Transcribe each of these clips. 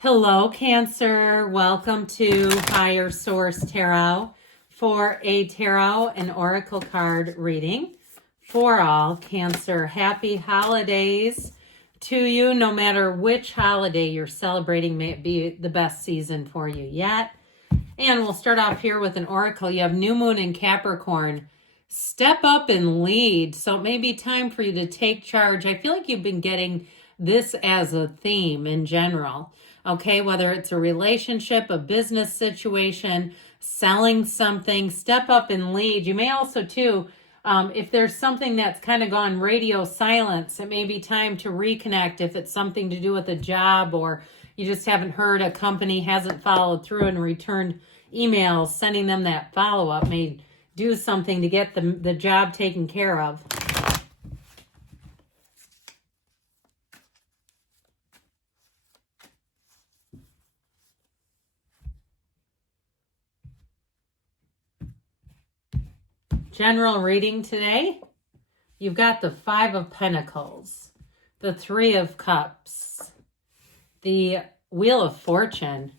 Hello, Cancer. Welcome to Higher Source Tarot for a tarot and oracle card reading for all Cancer. Happy holidays to you. No matter which holiday you're celebrating, may it be the best season for you yet. And we'll start off here with an oracle. You have New Moon in Capricorn. Step up and lead. So it may be time for you to take charge. I feel like you've been getting this as a theme in general. Okay, whether it's a relationship, a business situation, selling something, step up and lead. You may also, too, if there's something that's kind of gone radio silence, it may be time to reconnect if it's something to do with a job or you just haven't heard, a company hasn't followed through and returned emails, sending them that follow-up may do something to get the job taken care of. General reading today, you've got the Five of Pentacles, the Three of Cups, the Wheel of Fortune,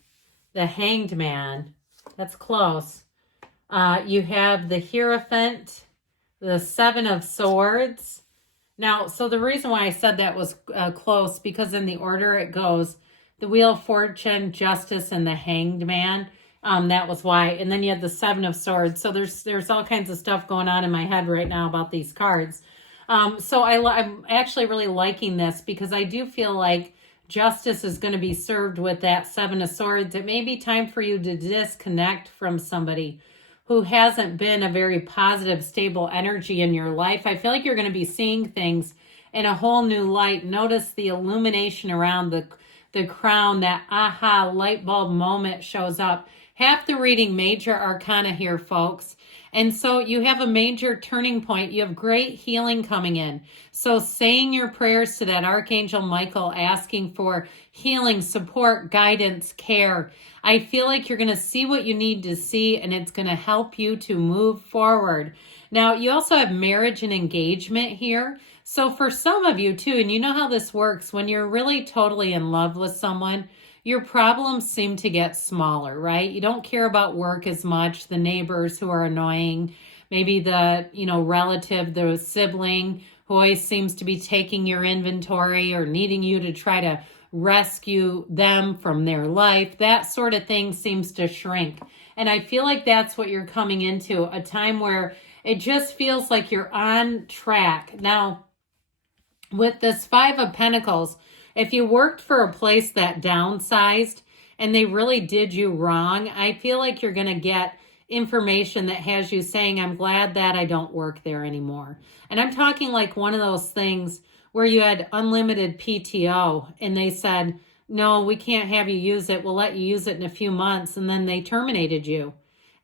the Hanged Man, that's close. You have the Hierophant, the Seven of Swords. Now, so the reason why I said that was close, because in the order it goes, the Wheel of Fortune, Justice, and the Hanged Man. That was why. And then you had the Seven of Swords. So there's all kinds of stuff going on in my head right now about these cards. So I'm actually really liking this because I do feel like justice is going to be served with that Seven of Swords. It may be time for you to disconnect from somebody who hasn't been a very positive, stable energy in your life. I feel like you're going to be seeing things in a whole new light. Notice the illumination around the crown, that aha light bulb moment shows up. Half the reading major arcana here, folks. And so you have a major turning point. You have great healing coming in. So saying your prayers to that Archangel Michael, asking for healing, support, guidance, care. I feel like you're going to see what you need to see, and it's going to help you to move forward. Now, you also have marriage and engagement here. So for some of you too, and you know how this works, when you're really totally in love with someone, your problems seem to get smaller, right? You don't care about work as much, the neighbors who are annoying, maybe the, relative, the sibling who always seems to be taking your inventory or needing you to try to rescue them from their life. That sort of thing seems to shrink. And I feel like that's what you're coming into, a time where it just feels like you're on track. Now, with this Five of Pentacles, if you worked for a place that downsized and they really did you wrong, I feel like you're going to get information that has you saying, I'm glad that I don't work there anymore. And I'm talking like one of those things where you had unlimited PTO and they said, no, we can't have you use it. We'll let you use it in a few months. And then they terminated you.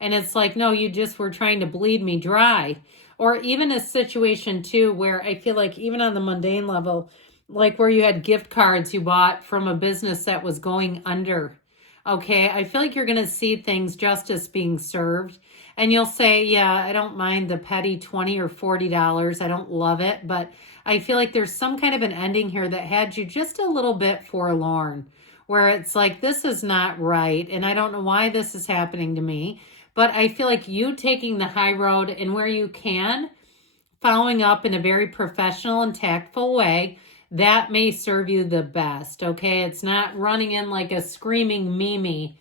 And it's like, no, you just were trying to bleed me dry. Or even a situation too, where I feel like even on the mundane level, like where you had gift cards you bought from a business that was going under. Okay, I feel like you're going to see things, justice being served. And you'll say, yeah, I don't mind the petty $20 or $40. I don't love it. But I feel like there's some kind of an ending here that had you just a little bit forlorn. Where it's like, this is not right. And I don't know why this is happening to me. But I feel like you taking the high road and where you can, following up in a very professional and tactful way, that may serve you the best, okay? It's not running in like a screaming Mimi,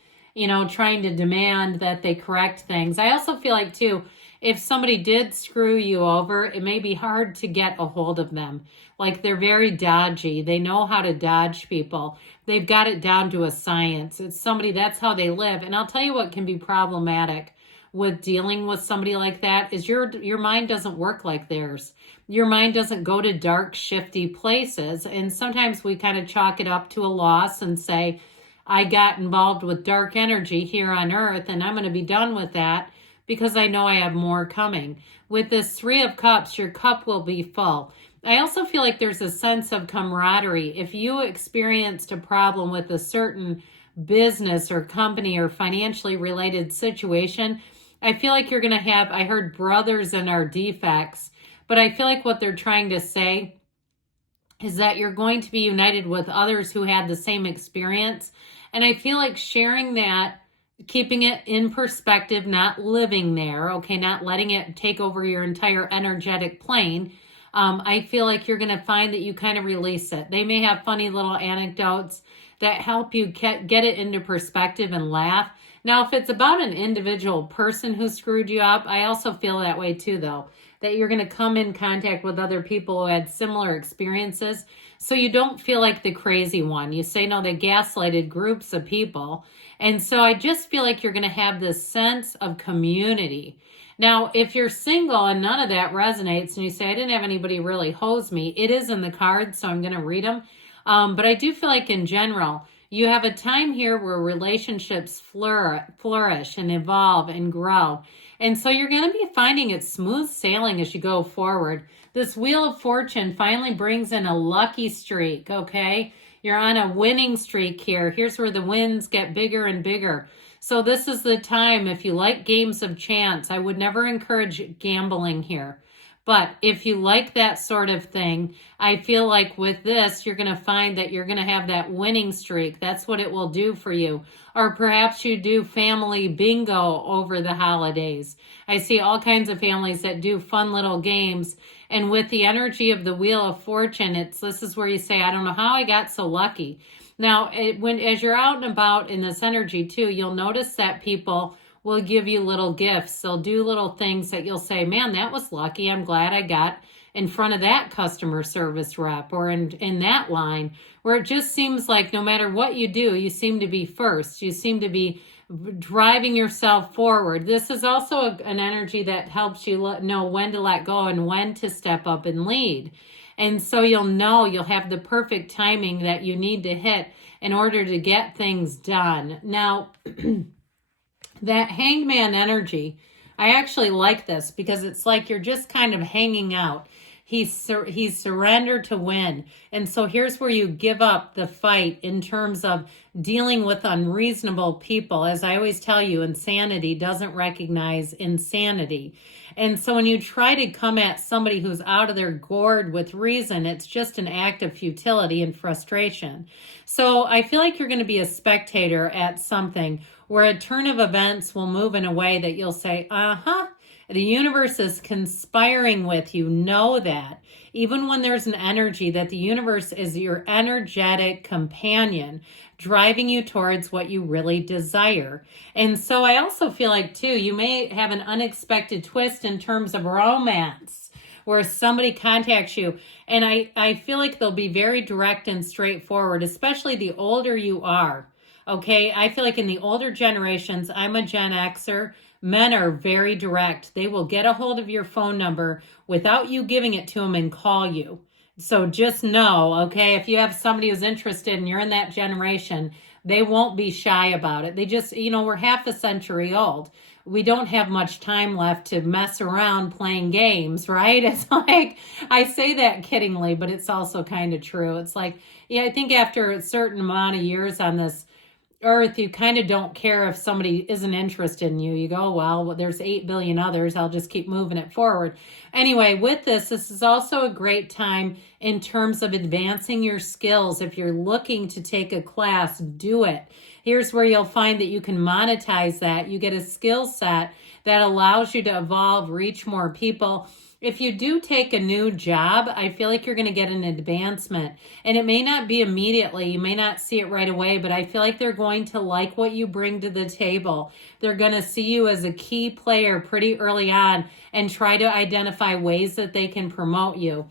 trying to demand that they correct things. I also feel like, too, if somebody did screw you over, it may be hard to get a hold of them. Like they're very dodgy. They know how to dodge people. They've got it down to a science. It's somebody, that's how they live. And I'll tell you what can be problematic with dealing with somebody like that is your mind doesn't work like theirs. Your mind doesn't go to dark, shifty places. And sometimes we kind of chalk it up to a loss and say, I got involved with dark energy here on earth and I'm going to be done with that because I know I have more coming. With this Three of Cups, your cup will be full. I also feel like there's a sense of camaraderie. If you experienced a problem with a certain business or company or financially related situation, I feel like you're going to have, I heard brothers in our defects, but I feel like what they're trying to say is that you're going to be united with others who had the same experience. And I feel like sharing that, keeping it in perspective, not living there, okay, not letting it take over your entire energetic plane. I feel like you're going to find that you kind of release it. They may have funny little anecdotes that help you get it into perspective and laugh. Now, if it's about an individual person who screwed you up, I also feel that way too, though, that you're going to come in contact with other people who had similar experiences. So you don't feel like the crazy one. You say, no, they gaslighted groups of people. And so I just feel like you're going to have this sense of community. Now, if you're single and none of that resonates and you say, I didn't have anybody really hose me, it is in the cards, so I'm going to read them. But I do feel like in general, you have a time here where relationships flourish and evolve and grow. And so you're going to be finding it smooth sailing as you go forward. This Wheel of Fortune finally brings in a lucky streak, okay? You're on a winning streak here. Here's where the wins get bigger and bigger. So this is the time, if you like games of chance, I would never encourage gambling here. But if you like that sort of thing, I feel like with this, you're going to find that you're going to have that winning streak. That's what it will do for you. Or perhaps you do family bingo over the holidays. I see all kinds of families that do fun little games. And with the energy of the Wheel of Fortune, this is where you say, I don't know how I got so lucky. Now, as you're out and about in this energy too, you'll notice that people will give you little gifts. They'll do little things that you'll say, man, that was lucky. I'm glad I got in front of that customer service rep or in that line, where it just seems like no matter what you do, you seem to be first. You seem to be driving yourself forward. This is also an energy that helps you know when to let go and when to step up and lead. And so you'll have the perfect timing that you need to hit in order to get things done. Now, that hangman energy, I actually like this because it's like you're just kind of hanging out. He's surrendered to win. And so here's where you give up the fight in terms of dealing with unreasonable people. As I always tell you, insanity doesn't recognize insanity. And so when you try to come at somebody who's out of their gourd with reason, it's just an act of futility and frustration. So I feel like you're going to be a spectator at something where a turn of events will move in a way that you'll say, the universe is conspiring with you. Know that. Even when there's an energy, that the universe is your energetic companion, driving you towards what you really desire. And so I also feel like, too, you may have an unexpected twist in terms of romance, where somebody contacts you. And I feel like they'll be very direct and straightforward, especially the older you are. Okay, I feel like in the older generations, I'm a Gen Xer, men are very direct. They will get a hold of your phone number without you giving it to them and call you. So just know, okay, if you have somebody who's interested and you're in that generation, they won't be shy about it. They just, we're half a century old. We don't have much time left to mess around playing games, right? It's like, I say that kiddingly, but it's also kind of true. It's like, I think after a certain amount of years on this earth, you kind of don't care if somebody isn't interested in you. You go, well, there's 8 billion others. I'll just keep moving it forward. Anyway, with this is also a great time in terms of advancing your skills. If you're looking to take a class, do it. Here's where you'll find that you can monetize that. You get a skill set that allows you to evolve, reach more people. If you do take a new job, I feel like you're going to get an advancement. And it may not be immediately. You may not see it right away, but I feel like they're going to like what you bring to the table. They're going to see you as a key player pretty early on and try to identify ways that they can promote you.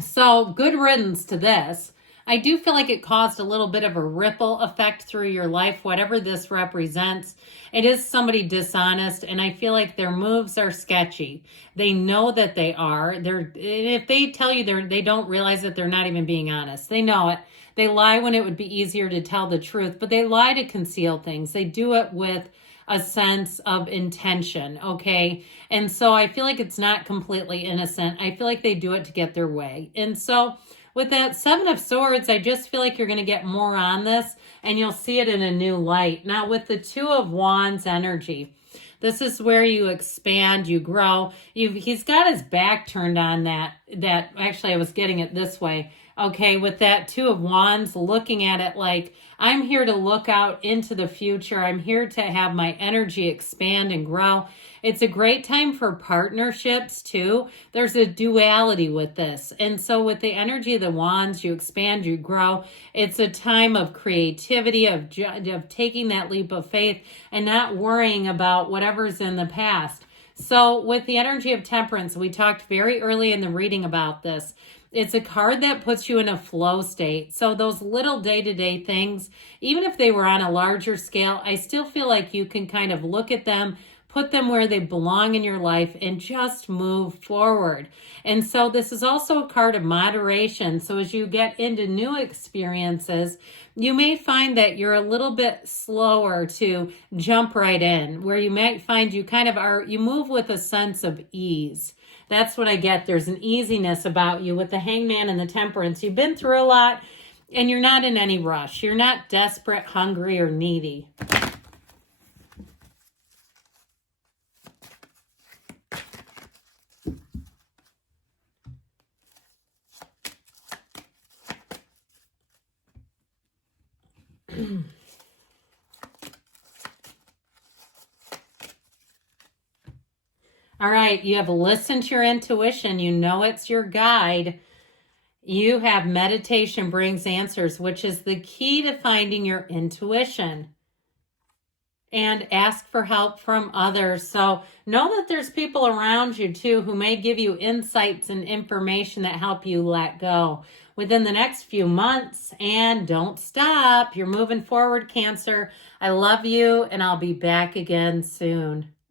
So good riddance to this. I do feel like it caused a little bit of a ripple effect through your life, whatever this represents. It is somebody dishonest, and I feel like their moves are sketchy. They know that they are. If they tell you they don't realize that they're not even being honest. They know it. They lie when it would be easier to tell the truth, but they lie to conceal things. They do it with a sense of intention, okay? And so I feel like it's not completely innocent. I feel like they do it to get their way. And so with that 7 of Swords, I just feel like you're going to get more on this and you'll see it in a new light. Now with the 2 of Wands energy, This is where you expand, you grow. He's got his back turned on that actually I was getting it this way. Okay, with that Two of Wands, looking at it like, I'm here to look out into the future. I'm here to have my energy expand and grow. It's a great time for partnerships too. There's a duality with this. And so with the energy of the Wands, you expand, you grow. It's a time of creativity, of taking that leap of faith and not worrying about whatever's in the past. So with the energy of Temperance, we talked very early in the reading about this. It's a card that puts you in a flow state. So those little day-to-day things, even if they were on a larger scale, I still feel like you can kind of look at them, put them where they belong in your life, and just move forward. And so this is also a card of moderation. So as you get into new experiences, you may find that you're a little bit slower to jump right in, where you might find you kind of are, you move with a sense of ease. That's what I get. There's an easiness about you with the Hangman and the Temperance. You've been through a lot and you're not in any rush. You're not desperate, hungry, or needy. All right, you have listened to your intuition. You know it's your guide. You have meditation brings answers, which is the key to finding your intuition. And ask for help from others. So know that there's people around you too who may give you insights and information that help you let go within the next few months. And don't stop. You're moving forward, Cancer. I love you, and I'll be back again soon.